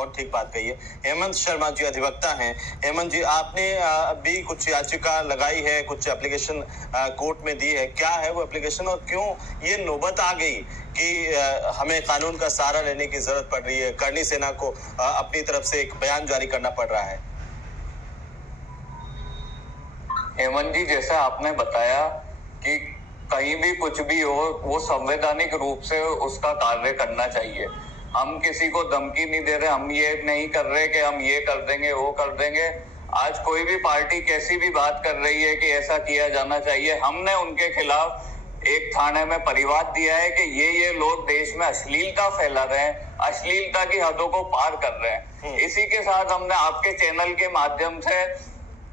बहुत ठीक बात कही है। हेमंत शर्मा जी अधिवक्ता हैं। हेमंत जी, आपने भी कुछ याचिका लगाई है, कुछ एप्लीकेशन कोर्ट में दी है, क्या है वो एप्लीकेशन और क्यों ये नौबत आ गई कि हमें कानून का सहारा लेने की जरूरत पड़ रही है, करणी सेना को अपनी तरफ से एक बयान जारी करना पड़ रहा है? हेमंत जी, जैसा आपने बताया कि कहीं भी कुछ भी हो, वो संवैधानिक रूप से उसका कार्य करना चाहिए। हम किसी को धमकी नहीं दे रहे, हम ये नहीं कर रहे कि हम ये कर देंगे वो कर देंगे। आज कोई भी पार्टी कैसी भी बात कर रही है कि ऐसा किया जाना चाहिए, हमने उनके खिलाफ एक थाने में परिवाद दिया है कि ये लोग देश में अश्लीलता फैला रहे हैं, अश्लीलता की हदों को पार कर रहे हैं। इसी के साथ हमने आपके चैनल के माध्यम से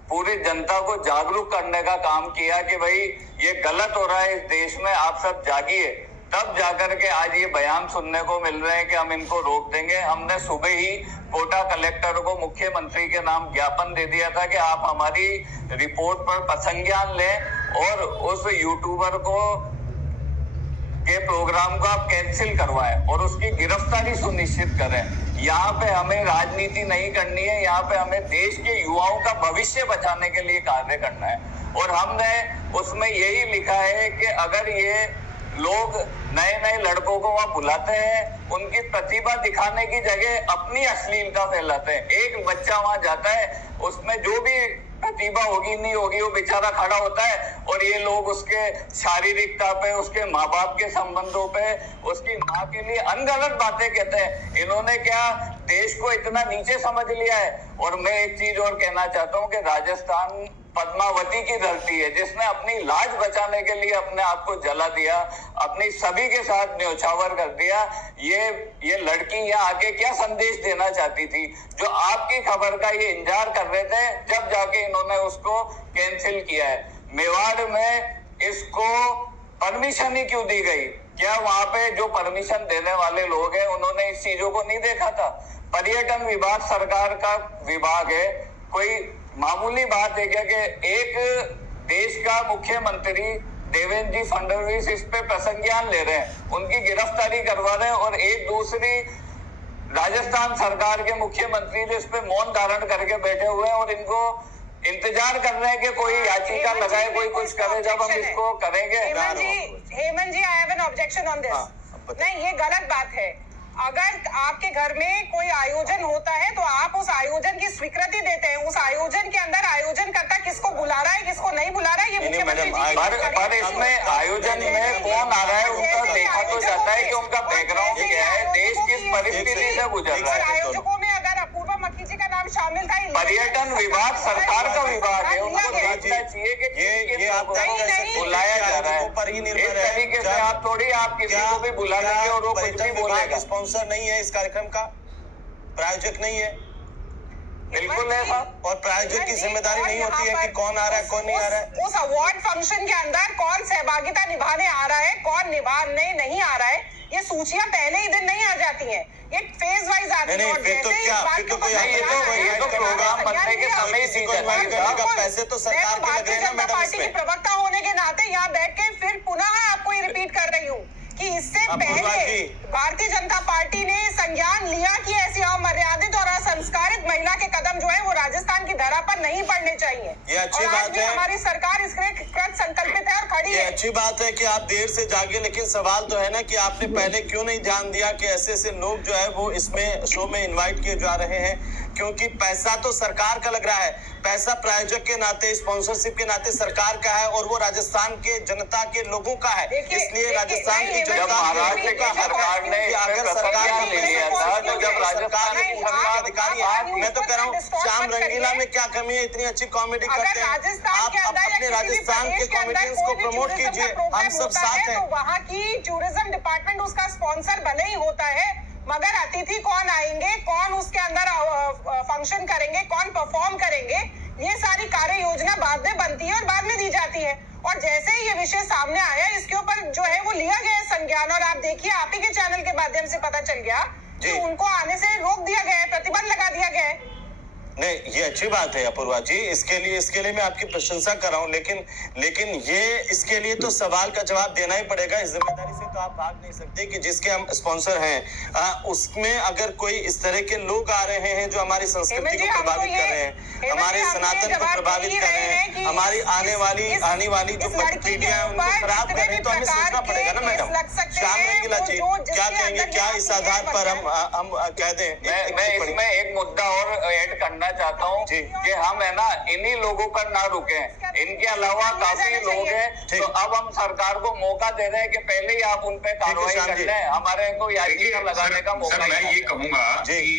पूरी जनता को जागरूक करने का काम किया कि भाई ये गलत हो रहा है इस देश में, आप सब जागिए। तब जाकर के आज ये बयान सुनने को मिल रहे हैं कि हम इनको रोक देंगे। हमने सुबह ही कोटा कलेक्टर को मुख्यमंत्री के नाम ज्ञापन दे दिया था कि आप हमारी रिपोर्ट पर संज्ञान लें और उस यूट्यूबर को के प्रोग्राम को आप कैंसिल करवाएं और उसकी गिरफ्तारी सुनिश्चित करें। यहाँ पे हमें राजनीति नहीं करनी है, यहाँ पे हमें देश के युवाओं का भविष्य बचाने के लिए कार्य करना है। और हमने उसमें यही लिखा है कि अगर ये लोग नए नए लड़कों को वहां बुलाते हैं, उनकी प्रतिभा दिखाने की जगह अपनी अश्लीलता फैलाते हैं। एक बच्चा वहां जाता है, उसमें जो भी प्रतिभा होगी नहीं होगी वो बेचारा खड़ा होता है और ये लोग उसके शारीरिकता पे, उसके माँ बाप के संबंधों पे, उसकी माँ के लिए अनगढ़ंत बातें कहते हैं। इन्होंने क्या देश को इतना नीचे समझ लिया है। और मैं एक चीज और कहना चाहता हूँ कि राजस्थान पद्मावती की धरती है, जिसने अपनी लाज बचाने के लिए अपने आप को जला दिया, अपनी सभी के साथ न्योछावर कर दिया। ये लड़की यहाँ आके क्या संदेश देना चाहती थी? जो आपकी खबर का ये इंतजार कर रहे थे, जब जाके इन्होंने उसको कैंसिल किया है। मेवाड़ में इसको परमिशन ही क्यों दी गई? क्या वहां पे जो परमिशन देने वाले लोग हैं उन्होंने इस चीजों को नहीं देखा था? पर्यटन विभाग सरकार का विभाग है, कोई मामूली बात है क्या कि एक देश का मुख्यमंत्री देवेंद्र जी फडणवीस इस पे प्रसंज्ञान ले रहे हैं, उनकी गिरफ्तारी करवा रहे हैं, और एक दूसरी राजस्थान सरकार के मुख्यमंत्री जो इस पे मौन धारण करके बैठे हुए हैं और इनको इंतजार कर रहे हैं कि कोई याचिका लगाए, कोई कुछ करे, जब हम इसको करेंगे। Hemant ji, I have an objection on this. नहीं, ये गलत बात है। अगर आपके घर में कोई आयोजन होता है तो आप उस आयोजन की स्वीकृति देते हैं। उस आयोजन के अंदर आयोजन करता किसको बुला रहा है, किसको नहीं बुला रहा है, ये मुख्यमंत्री जी पर इसमें आयोजन में कौन आ रहा है उनका देखा तो जाता है कि उनका बैकग्राउंड क्या है, देश किस परिस्थिति से गुजर रहा है। आयोजकों में अगर अपूर्वा मक्खी जी का नाम शामिल था, पर्यटन विभाग सरकार का विभाग है, उनको देखना चाहिए कि ये बुलाया जा रहा है। इस तरीके से आप थोड़ी आप किसी को भी बुला लेंगे और वो कुछ भी बोलेगा। स्पॉन्सर नहीं है इस कार्यक्रम का, प्रायोजक नहीं है, बिल्कुल है। और प्रायोजक की जिम्मेदारी नहीं होती है कि कौन आ रहा है कौन नहीं आ रहा है। उस अवार्ड फंक्शन के अंदर कौन सहभागिता निभाने आ रहा है, कौन निभाने नहीं आ रहा है, ये सूचियां पहले ही दिन नहीं आ जाती हैं, ये फेज वाइज आती है। और फिर तो क्या, फिर तो कोई प्रोग्राम बनने के समय पैसे तो सरकार के लग रहे हैं ना मैडम। पार्टी के प्रवक्ता होने के नाते यहाँ बैठ के फिर पुनः आपको ये रिपीट कर रही हूँ कि इससे पहले भारतीय जनता पार्टी ने संज्ञान लिया कि ऐसी अमर्यादित और असंस्कारित महिला के कदम जो है वो राजस्थान की धरा पर नहीं पड़ने चाहिए। ये अच्छी बात है, हमारी सरकार इसके कृत संकल्पित है और खड़ी है। अच्छी बात है कि आप देर से जागे, लेकिन सवाल तो है ना कि आपने पहले क्यों नहीं ध्यान दिया कि ऐसे ऐसे लोग जो है वो इसमें शो में इन्वाइट किए जा रहे हैं, क्योंकि पैसा तो सरकार का लग रहा है, पैसा प्रायोजक के नाते, स्पॉन्सरशिप के नाते सरकार का है और वो राजस्थान के जनता के लोगों का है। इसलिए राजस्थान की महाराष्ट्र की सरकार ने अगर सरकार ने लिया था, तो जब राजस्थान के अधिकारी, मैं तो कह रहा हूँ श्याम रंगीला में क्या कमी है, इतनी अच्छी कॉमेडी करते हैं आप, अपने राजस्थान के कॉमेडियंस को प्रमोट कीजिए, हम सब साथ हैं। वहाँ की टूरिज्म डिपार्टमेंट उसका स्पॉन्सर भले ही होता है, मगर अतिथि कौन आएंगे, कौन उसके अंदर फंक्शन करेंगे, कौन परफॉर्म करेंगे, ये सारी कार्य योजना बाद में बनती है और बाद में दी जाती है। और जैसे ही ये विषय सामने आया, इसके ऊपर जो है वो लिया गया है संज्ञान, और आप देखिए आप ही के चैनल के माध्यम से पता चल गया कि उनको आने से रोक दिया गया है, प्रतिबंध लगा दिया गया है। नहीं, ये अच्छी बात है अपूर्वा जी, इसके लिए मैं आपकी प्रशंसा कर रहा हूँ, लेकिन ये इसके लिए तो सवाल का जवाब देना ही पड़ेगा। इस जिम्मेदारी से तो आप भाग नहीं सकते कि जिसके हम स्पॉन्सर हैं उसमें अगर कोई इस तरह के लोग आ रहे हैं जो हमारी संस्कृति को प्रभावित कर रहे हैं, हमारे सनातन को प्रभावित कर रहे हैं, हमारी आने वाली जो पीढ़ियां हैं उनको खराब कर रहे हैं, तो हमें सोचना पड़ेगा ना मैडम। श्याम रंगीला जी क्या कहेंगे, क्या इस आधार पर हम कह दें? मैं इसमें एक मुद्दा और ऐड करना चाहता हूँ कि हम है ना इन्हीं लोगों पर ना रुके, इनके अलावा काफी लोग हैं, तो अब हम सरकार को मौका दे रहे हैं कि पहले ही आप उन पे कार्रवाई कर लें, हमारे को याचिका लगाने का मौका। मैं ये कहूंगा